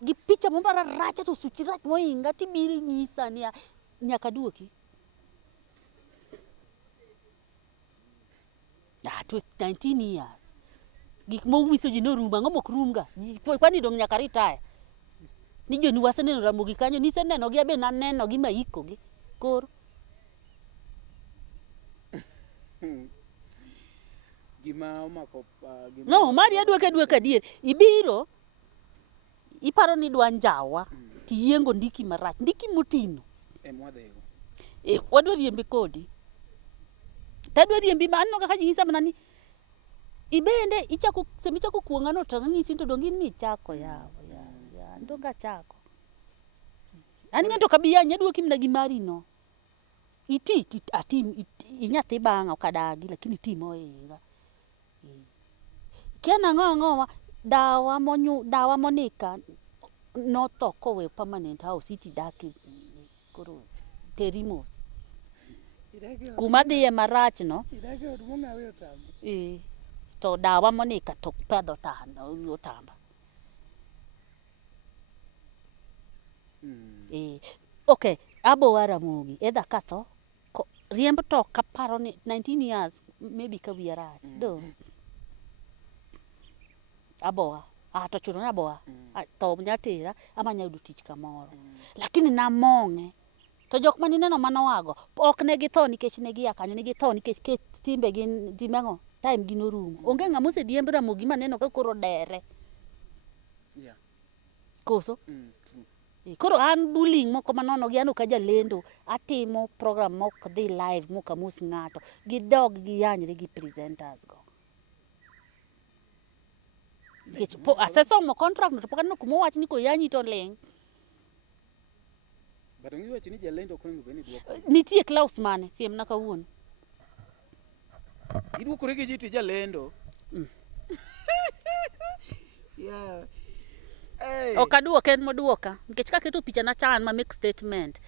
Gi picha mombara racha to suchirach moinga tibiri nyisa ni nyaka duoki. To 19 years. Gik mowiso ji no rumba ngomok rumga kwani dong nyaka retire ni joni waseneno ramogi kanyo ni seneno gi abe naneno gi maiko gi koro gima omako gima no mari adweka dier ibiro iparo ni dwa njawa tiyengo ndiki marach ndiki motino mwadhego wadwa riembe kodi tadwa riembi manno kaka nyisa manani ibende ichako semichako kuongano to ng'isi to dongi ni chako ya ndonga chako ani ng'ato kabiya nyaduoki mna gimari no iti atim inyathi banga okadagi lakini timo inga kiana ng'o dawa monika no to kowe permanent house iti daki koro terimos kuma diye marach no idage odmonga we otambo to dawa monika to pedho otamba okay abo wara mugi edha katho riemb to kaparo ni 19 years maybe ka wiya rach do aboa to chuno aboa to nyatera ama nyayudo tich kamoro lakini namong'e to jok mani neno manowago ok ne githo nikech ne giya kanyo ne githo nikech timbe gin timengo time gi norumo onge ng'ama osediemb ramogi maneno ka koro dere koso koro an bullying moko manono gi ano ka jalendo atimo program mok dhi live moka mus ng'ato gidog giyanyre gi presenters go nikech asesomo contract no to pok aneno kuma wach ni ko yanyi to ling but ongi wach ni jalendo kongo beni duoko nitie Klaus mane siemna kawuono iduokore gi jiti jalendo yeah hey okaduoka en moduoka nikech kaketo picha na chan ma make statement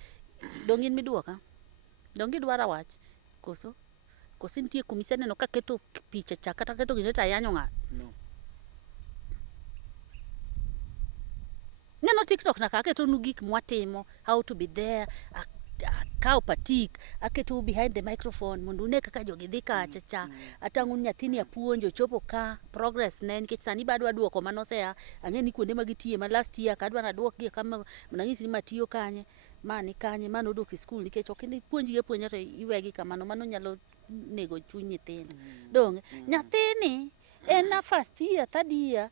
dong in miduoka dong idwara wach koso nitie kumiseneno kaketo picha cha kata keto gineta yanyo ng'at no neno TikTok na kaketo nu gik mwatimo how to be there kao patik aketo behind the microphone mondo une kaka jogi dhi kacha cha atangu nyathini apuonjo chopo ka progress ne nikech sani badwa duoko manosea ang'eni kuonde magitie ma last year kadwa na duok gi kama mnang'isi matiyo kanye mani kanye mano dok e school nikech ok ni puonji e puonja to iwegi kamano mano nyalo nego chuny nyithindo dong nyathini en na first year third year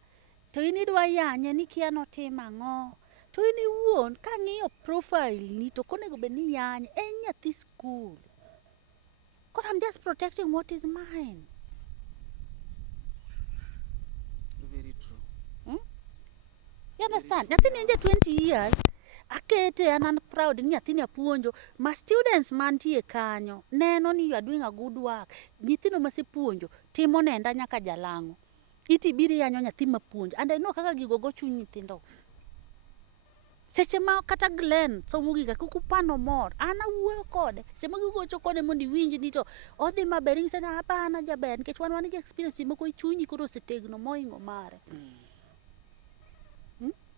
to inidwa yanye ni kia no tim ang'o to ini wuon ka ng'iyo profile ni to konego be ni yanye en nyathi school but I'm just protecting what is mine very true you understand nyathini nje 20 years akete an proud ni nyathini apuonjo ma students mantie kanyo neno ni you are doing a good work nyithino masepuonjo timo nenda nyaka jalang'o iti biri yanyo nyathi mapuonjo and I know kaka gigo go chuny nyithindo seche ma kata Glenn somo giga kukupano mor ana wuoyo kode seche ma gigocho kode mondo iwinji ni to odhi maber ing'ise na hapana jaber nikech wan gi experience moko chunyi koro osetegno moingo mare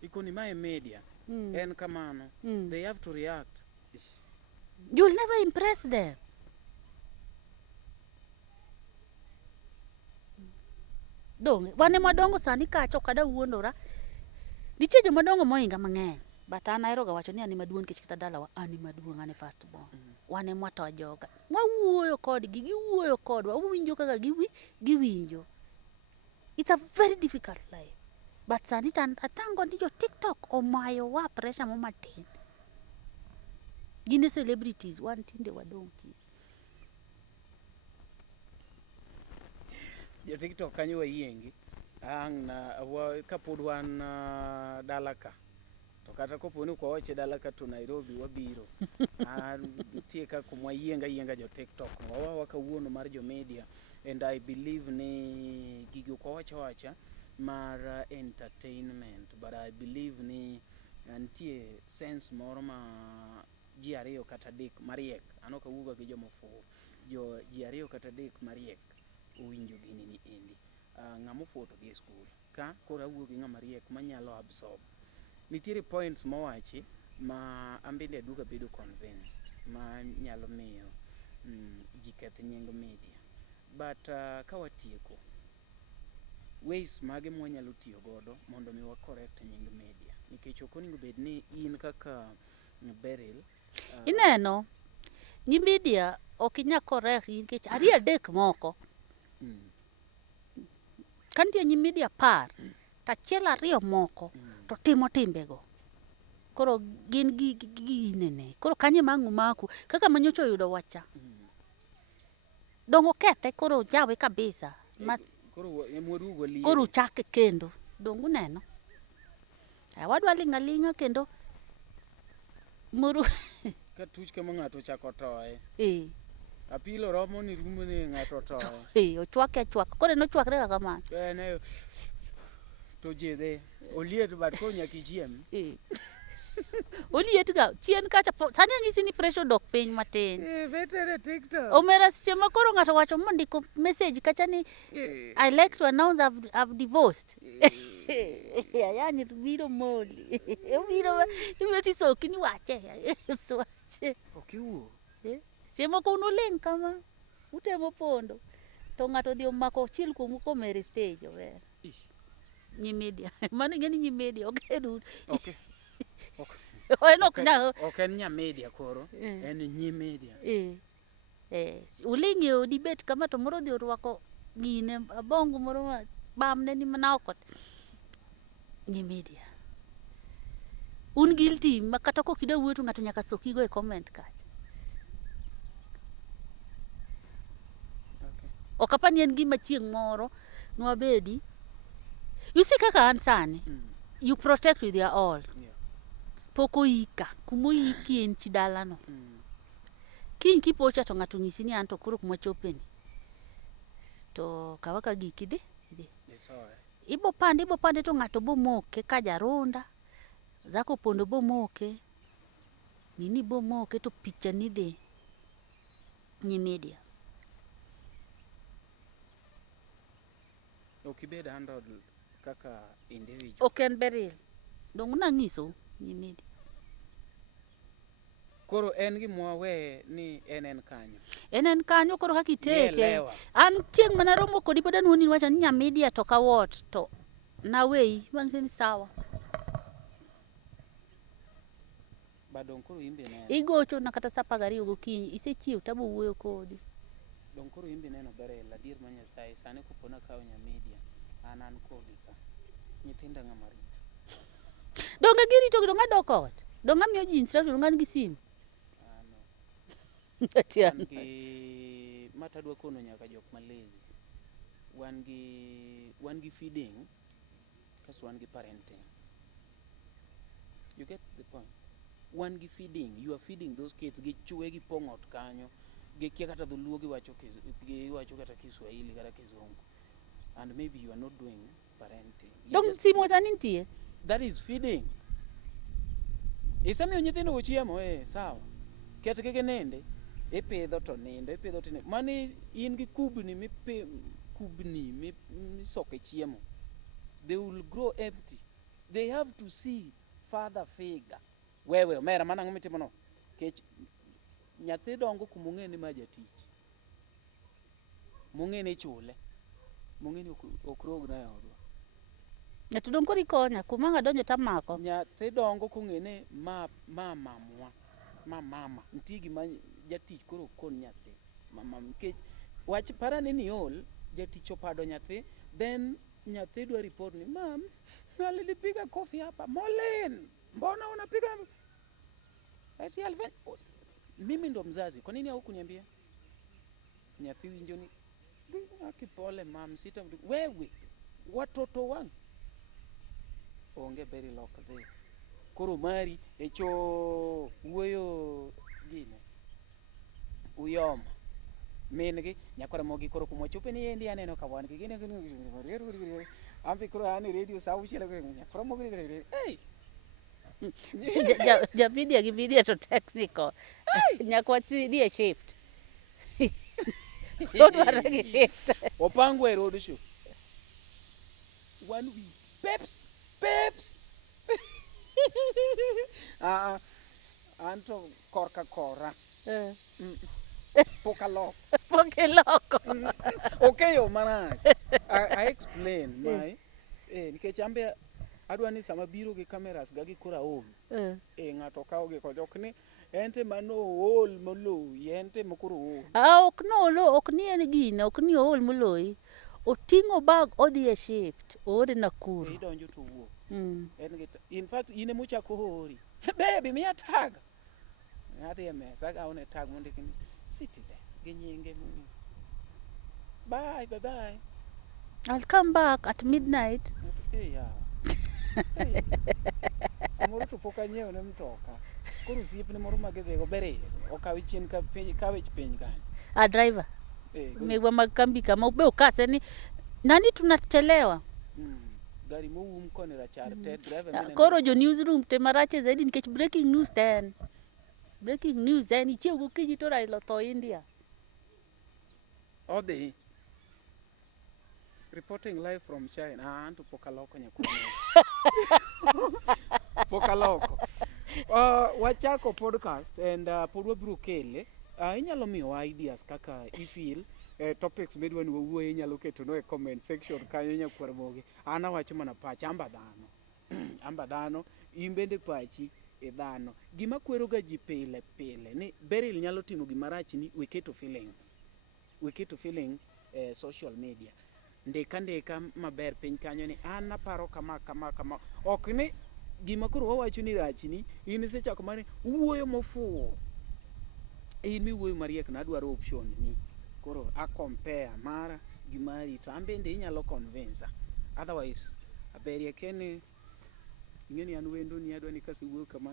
ikoni mae media en kamano they have to react. You'll never impress them. Dong wane madongo sani kacho kada wuondora nitie jomadongo moinga mang'eny but an ahero ga wacho ni ani maduong' kech kata dalawa ani maduong' ani first born wane mwatoa joga wawuoyo kodgi giwuoyo kodwa wawinjo kaka giwinjo. It's a very difficult life but sani atango ni jo TikTok omayo wa pressure mo matin gine celebrities wan tinde wadong' ki Jo TikTok kanyo wayiengi ang na kapod wan dala ka to kata kopo ni kwa wache dala ka to Nairobi wabiro nitie ka kumwa yienga jo TikTok wawa kawuono mar jo media and I believe ni gigo kwa wacha mar entertainment but I believe ni nitie sense moro ma ji ariyo kata adek mariek ano kawuoga gi jomofuwo ji ariyo kata adek mariek owinjo gini ni endi ng'amo foto gi school ka kora wuo gi ng'ama riek manyalo absorb nitiere points mowachi ma ambende duka bedo convinced ma nyalo miyo ji keth nying media but ka watieko ways mage mwanyalo tiyo godo mondo mi wa correct nying media nikech ok onego bed ni in kaka Beryl ineno nyi media ok inya correct nikech ari adek moko kantie nyi media par tachiel ariyo moko to timo timbego koro gin ginene koro kanye maku kaka manyocho yudo wacha dongo kethe koro jawe kabisa koro chake kendo dongo neno wadwa linga kendo muru ka tuch kama ng'ato chako toye apilo romo ni rumo ni ng'ato toye ochwake kore nochwakre kaka kamano ne to jede oliet bat ko nyaki chiem oliet ga chien kacha sani anyisi ni pressure dok piny matin vetere TikTok omera seche ma koro ng'ato wacho mondiko message kacha ni I like to announce I've divorced yani biro moli biro tisoki ni wache okiuo Semo kuno leng kama utemo pondo to ng'ato dhi omako chiel kuomu komere stage over nyi media mano ngeni nyi media okay ok en nya media koro en nyi media ulingi o debate kama to moro dhi orwako gine abongo moro bamne ni manaokot nyi media un guilty makata ko kida wuoto ng'ato nyaka soki go e comment kacha okapani en gima chieng' moro nwabedi you see kaka ansani you protect with your all poko ika kumo iki en chidala no kin kipocha to ng'ato nyisi ni anto koro kuma chopeni to kawaka giki dhi ibo pande to ng'ato bo moke ka jarunda zako pondo bo moke nini bo moke to picha ni dhi nyi media okibed handled kaka individual oken Beryl dong nang'iso nyi media koro en gimwa we ni en kanyo koro kaka iteke an chieng' mana romo kodi pod anuoni wacha ni nya media to ka wot to na wei bang'e ni sawa badong koro imbe ne igocho na kata saa 12 gokinyi isechiew tabo wuoyo kodi dong koro imbe neno Beryl adier ma Nyasaye sani kopona kawo nya media an kodi ka nyithinda ng'ama rito donga girito donga dokot donga miyo ji instruction donga gi simu gi matadwa kono nyaka jok malezi wan gi feeding kasto wan gi parenting you get the point wan gi feeding you are feeding those kids gi chwe gi pongot kanyo gi kia kata dholuo gi wacho kata Kiswahili kata Kizungu and maybe you are not doing parenting dong simu sani nitie that is feeding isamiyo nyithindo chiemo sawa ket keke nende ipidho to nindo mani in gi kubni misoke chiemo they will grow empty they have to see father figure. Wewe omera mana ng'umi timo no kech nyathi dongo kumung'e ni ma jatich mung'e ni chule mung'e ni okrog na odwa Nyatudong kori konya kumanga donjo tamako. nyathi dongo kung'e ni ma mamwa ma mama ntigi ma jatich koro kon nyathi mama kech wach parani ni ol jatich opado nyathi then nyathi dwa report ni mam alinipiga kofi hapa Molen mbona unapiga eti alven mimi ndo mzazi kwa nini haukuniambia nyathi winjo ni akipole mam sita wewe watoto wangu onge beri lok dhi koro mari echo wuoyo gine uyoma min gi nyakore mogi koro kumo chupe ni endi aneno ka wan gine ambi koro ani radio sauchile nyakore mogi hey Ja media to technical. Nyakwa CD shift. Don't worry shift. Opangwe road show 1 week peps anto korka kora Pokaloko. Okay, mana. I explain my nikech ambe adwa ni sama biro gi cameras ga gi kura ol. Ngato kawo gi kojokni ente mano ol molo yente mokoro ol. Ok no lo ok ni en gino ok ni ol moloi. Otingo bag odhi e shift ore Nakuru. Idonjo to wuok. In fact ine mucha ko hori. Baby me tag. Ngati ms aga one tag monde kini Citizen gi nyinge mu. Bye. I'll come back at midnight. Yeah. Samoro to poka nyeo ne mtoka. Koro siep ne moro magedhe go bere. Okawi chien ka piny kan. A driver. Megwa makambi kama ube ukase ni nani tunachelewa. Gari moum kone rachar ted driver. Koro jo newsroom te marache zaidi nikech breaking news then. Breaking news then ichie gokinyi to Raila to India. Ode. Reporting live from China. Antu Pokaloko nyakuni. Pokaloko. Wachako podcast and podwa biro kele. Inyalo miyo ideas kaka ifeel topics medwa ni wuoye inyalo keto no e comment section kanyo nyakwar mogi. Ana wacho mana pacha amba dhano. Imbende pachi e dhano. Gima kwero ga ji pile ni Beryl nyalo timo gima rach ni we keto feelings social media. Ndeka maber piny kanyo ni an aparo kama ok ni gima koro wawacho ni rach ni in sechako mane wuoyo mofuwo in miwuoyo mariek na adwaro option ni koro a compare mara gi mari to ambende inyalo convince otherwise aberie kene ngeni an wendo ni adwa ni kasiwuoyo kama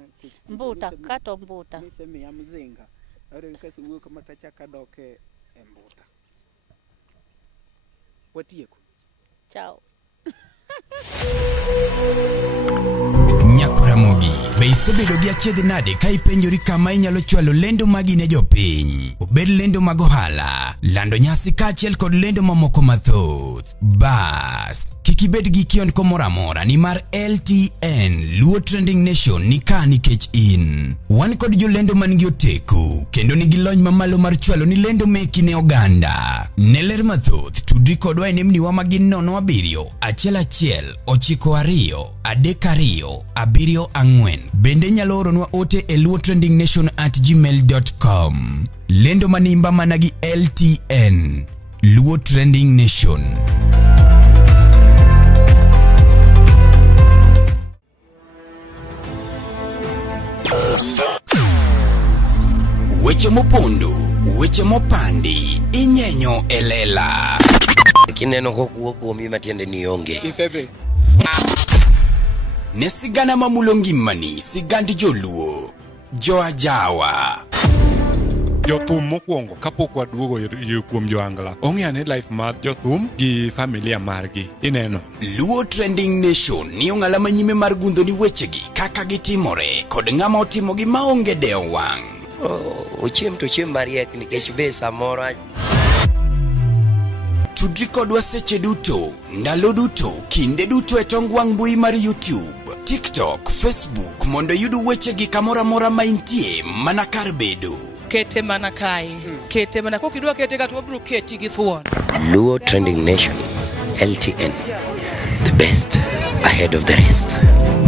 mbuta kato mbuta niseme ya mzinga adwa ni kasiwuoyo kama tachaka doke e mbuta watieko ciao Nyakoramogi be isebedo gi achiedh nade ka ipenjori kama inyalo chwalo lendo magi ne jopiny obed lendo mag ohala lando nyasi kaachiel kod lendo mamoko mathoth bas kik ibed gi kionko moro amora nimar LTN Luo Trending Nation ni ka nikech in wan kod jolendo man gi oteku kendo nigi lony mamalo mar chwalo ni lendo meki ne oganda ne ler mathoth tudri kodwa e nembniwa magin 07 1 92 32 74 bende nyalo oronwa ote e luotrendingnation@gmail.com lendo manimba mana gi LTN Luo Trending Nation. Weche mopondo, weche mopandi, inyenyo elela. Kineno kokuo kuomi matiende ni onge. Isebe. Ne sigana mamulo ngimani, sigand joluo, joajawa. Jothum mokwongo kapok waduogo kuom joangla ong'e life mar jothum gi familia margi ineno Luo Trending Nation ni ong'ala manyime mar gundho ni wechegi kaka gitimore kod ng'ama otimo gi maonge deo wang'. Ochiem to chiem mariek nikech be samoro tudri kodwa seche duto ndalo duto kinde duto e tong wang' mbui mar YouTube TikTok, Facebook mondo yud wechegi kamoro amora ma intie mana kar bedo. Kete mana kae. Kete mana kokidwa kete ka to wabro keti gi thuon. Luo Trending Nation, LTN, the best ahead of the rest.